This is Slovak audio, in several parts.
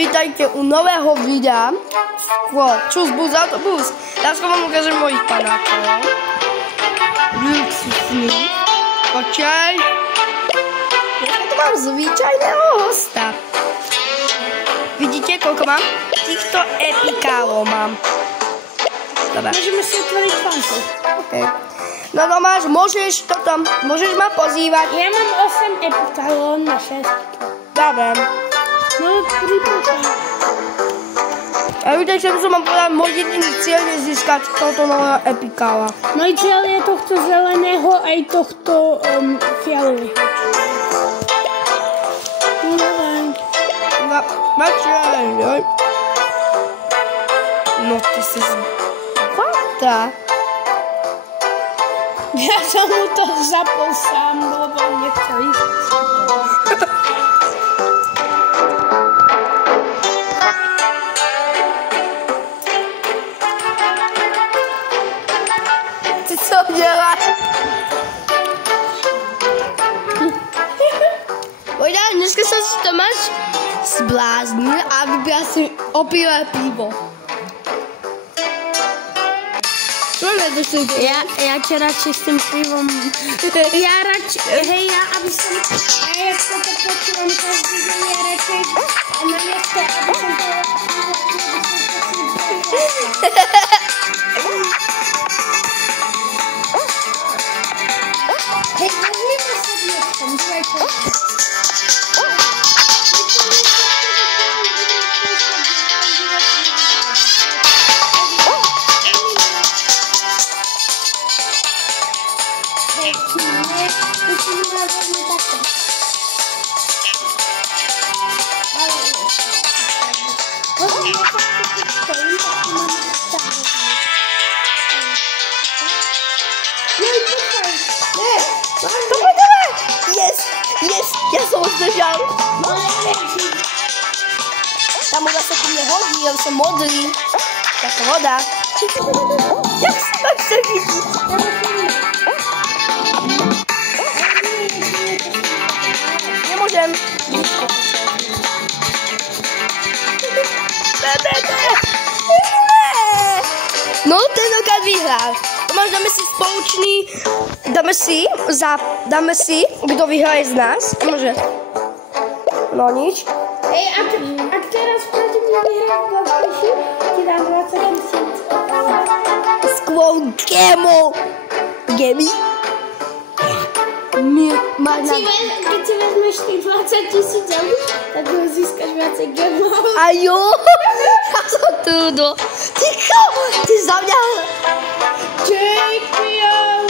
vítajte u nového videa. Čus bus autobus. Dneska vám ukážem mojich panákov. Luxusný. Počkaj. Dneska tu mám zvyčajného hosta. Vidíte, koľko mám? Týchto epikálov mám. Dobre. Môžeme si otvoriť fanku. OK. No Tomáš, môžeš ma pozývať. Ja mám 8 epikálov na 6. Dobre. No, pripúšam. A víte, čo som vám povedal, môj jediný cieľ je získať toto nového epikála. Môj cieľ je tohto zeleného aj tohto fialového. No ty si zvata. Ja som mu to zapol sám, lebo nechcel ísť. Ty co děláš? Možná dneska sa si Tomáš zbláznil a vybral si opilé pivo. Ja ťa radšej s tým pivom... Ja radšej... Hej, ja aby som... A ja sa to počúvam každý deň, ja radšej... A na miesto, aby som to... Hej, vezmeme sa dnesom, dvaj to. Yes, ja som ho zdržal. Tam voda sa ku mne hodí, ja som modrý. Taká voda. Jak sa tak chce chytiť? Nemôžem. No, tentokrát vyhrál. Tomáš, dáme si spoločný, dáme si, kto vyhraje z nás. Môže. No nič. Ej, ak teraz proti mňa vyhráš 20 ti dám 20 000. Skôr Gemi? Keď si vezmeš tých 20 000 eur, tak získaš viacej gemov. A jo, ja som trudo. Ty za mňa... Ďakujem.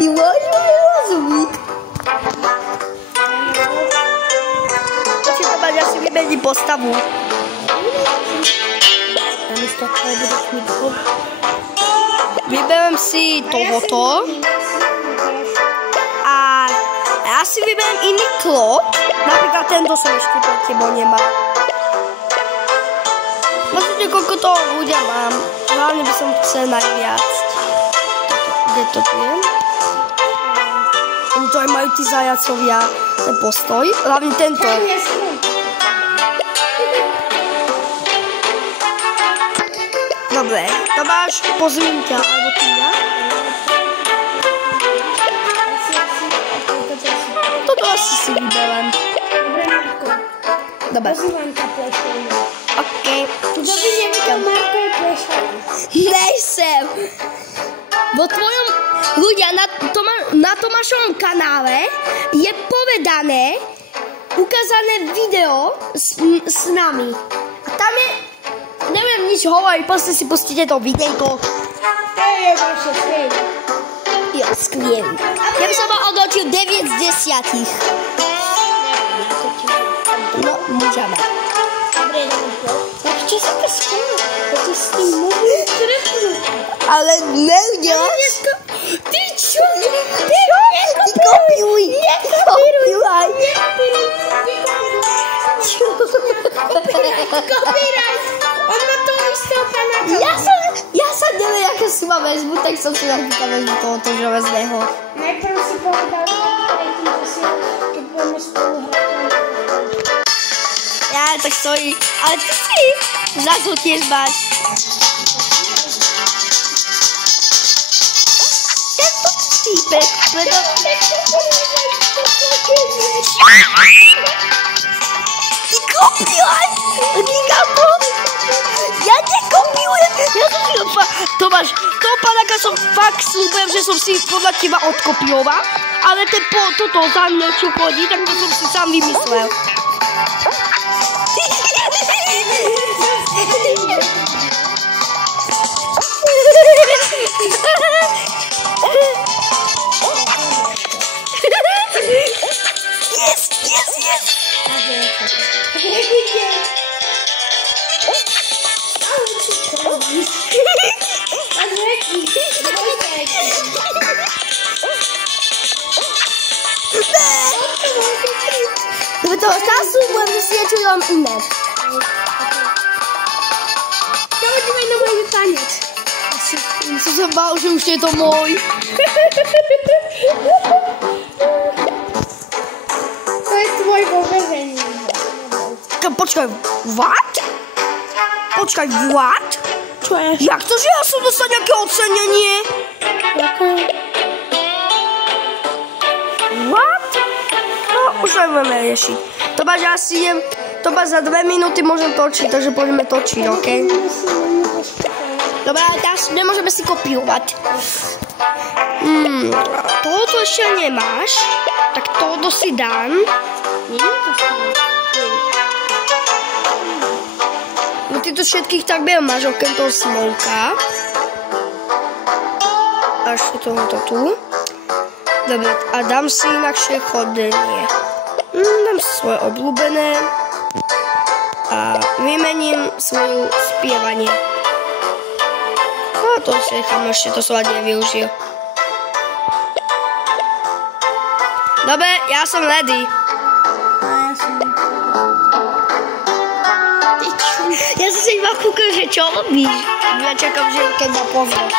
Ty môj rozumík. Počkej, Tomáš, ja si vymením postavu. Vyberiem si tohoto. A ja si vyberiem iný klot. Napríklad tento som ešte pre tebo nemal. Pozrite, koľko toho ľudia mám. Hlavne by som chcel najviac. Kde to tu je? Oni to aj majú tí zajacovia. Ten postoj. Hlavne tento. Dobre. Tomáš, pozvím ťa. Alebo ty ja? Toto asi si vyberiem. Dobre. Pozývam ťa plešťovne. OK. Kto by nevidel Marko je plešťovne? Nejsem. Vo tvojom... Ľudia, na Tomášovom kanále je povedané, ukázané video s nami. A tam je... Neviem nič hovoriť, proste si pustíte to videjko. To je vaše skvělé. Jo, skvělý. Ja by som ma odločil 9 z 10. No, môžeme. Dobre, tak čo si to skôr? To ti s tým mohli trefnúť. Ale neuděláš. Ty čo? Ty kopíruj. Nekopíruj. Copyright. On má to istého panáka. Ja sa neviem, aké si ma vezmu, tak som si napríklad vezmu tohoto železného. Najprv si povedal, že si, keď budeme spolu hrať. Ja, tak stojí. Ale ty si zase tiež máš. Tento týpek, preto... Ty kopívaj! Gigambo! Ja nekopiujem! Ja som si Tomáš, toho panáka som fakt slúbujem, že som si podľa teba odkopioval, ale ten toto za mňou čo chodí, tak to som si sám vymyslel. Yes! Do toho času budem myslieť, čo vám iné. Chodíme na môj tanec. Som sa bál, že už je to môj. To je tvoj poverenie. Počkaj, what? What? Čo je? Jak to, že ja som dostal nejaké ocenenie? What? No, už nebudeme riešiť. Tomáš, ja si idem, Tomáš, za 2 minúty môžem točiť, takže poďme točiť, OK? Dobre, ale teraz nemôžeme si kopírovať. Tohoto ešte nemáš, tak tohoto si dám. No ty to všetkých tak beriem, máš okrem toho smolka. Až tohoto tu. Dobre, a dám si inakšie chodenie. Dám si svoje obľúbené. A vymením svoju spievanie. A to si nechám ešte, to som ani nevyužil. Dobre, ja som ready. Ja som si iba kúkal, že čo robíš. Ja čakám, že keď ma pozrieš.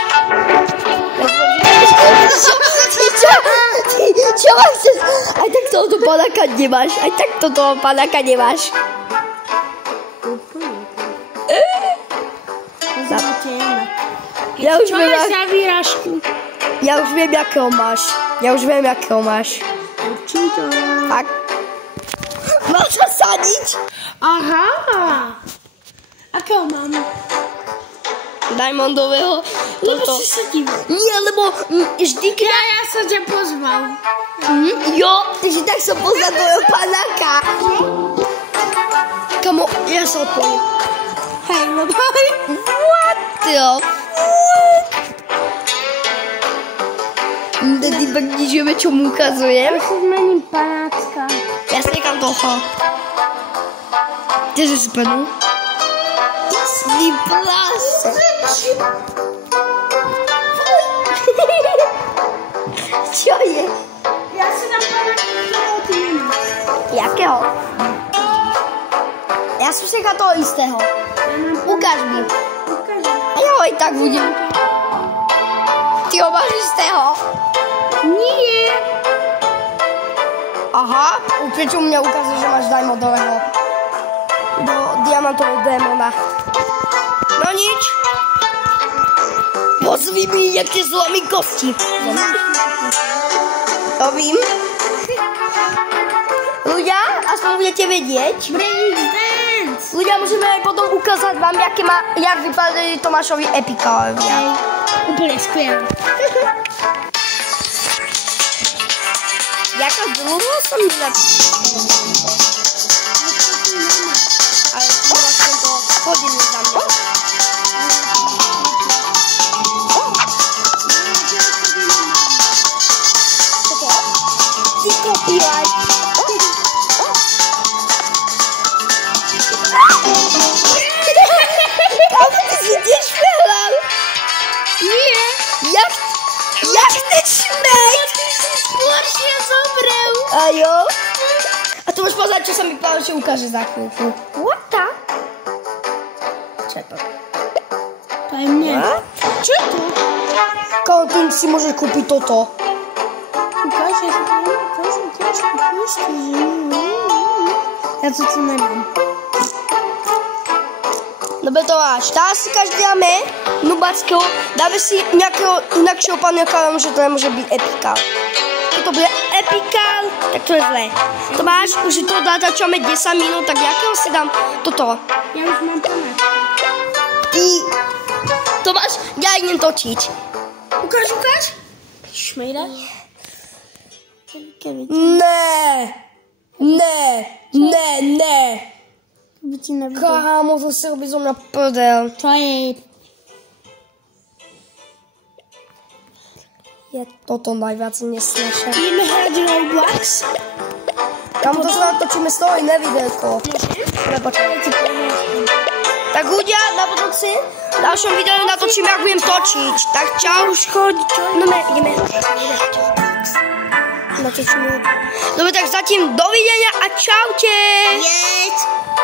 Čo ma chceš? Aj tak tohoto panáka nemáš. Aj tak toho panáka nemáš. Ja už viem, za výražku. Ja už viem, jakého máš. Určite. Tak. Mal sa sadiť? Aha. Akého mám? Diamondového. Lebo si sa díval. Nie, lebo vždy, keď... Ja som ťa pozval. Jo, takže tak som poznal tvojho panáka. Kamo, ja sa odpojím. Hej, lebo... What the fuck? Ty pak nežijeme, čo mu ukazujem. Ja si zmením panácka. Ja si nekam toho. Kdeže si padol? Ty prase. Čo je? Ja si dám panáka, ktorého ty nemáš. Jakého? Ja som všetka toho istého. Ukáž mi. A ja ho aj tak budem. Ty ho máš istého? Nie. Aha, prečo mňa ukazuje, že máš diamondového? Do diamantového démona. No nič. Pozvi mi, jak tie zlomí kosti. To vím. Ľudia, aspoň budete vedieť. Breakdance. Ľudia, môžeme aj potom ukázať vám, jak vypadali Tomášovi epikálovia. Úplne skvelé. Jaká dlho som nezapíšla. Ale som to hodinu za mňa. Toto? Ty kopívaj. Kámo, ty si tiež šmehľal. Nie. Jak ten šmejt? Spôršie zomrel. A jo? A tu máš pozrieť, čo sa mi páči, ukáže za chvíľku. What the? Čo je to? To je mne. Čo je to? Kámo, ty si môžeš kúpiť toto. Ukáže sa to. Ja to nemám. Dobre to máš. Tá si každý dáme nubackého. Dáme si nejakého inakšieho panika, že to nemôže byť epikál. Keď to bude epikál, tak to je zlé. To máš, už to natáčame 10 minút, tak jakého si dám toto? Ja už mám pamäť. Ty, to máš, ja idem točiť. Ukáž. Šmejda? Ne. By ti nebylo. Kámo, to si robí zo mňa prdel. To je... Je toto najviac nesnášam. Ideme hrať Roblox. Kámo, to sa natočíme z toho iné videjko. Tak ľudia, na budúci, v ďalšom videu natočíme, ak budem točiť. Tak čau. No ideme. Natočíme. Dobre, tak zatím dovidenia a čaute. Yes.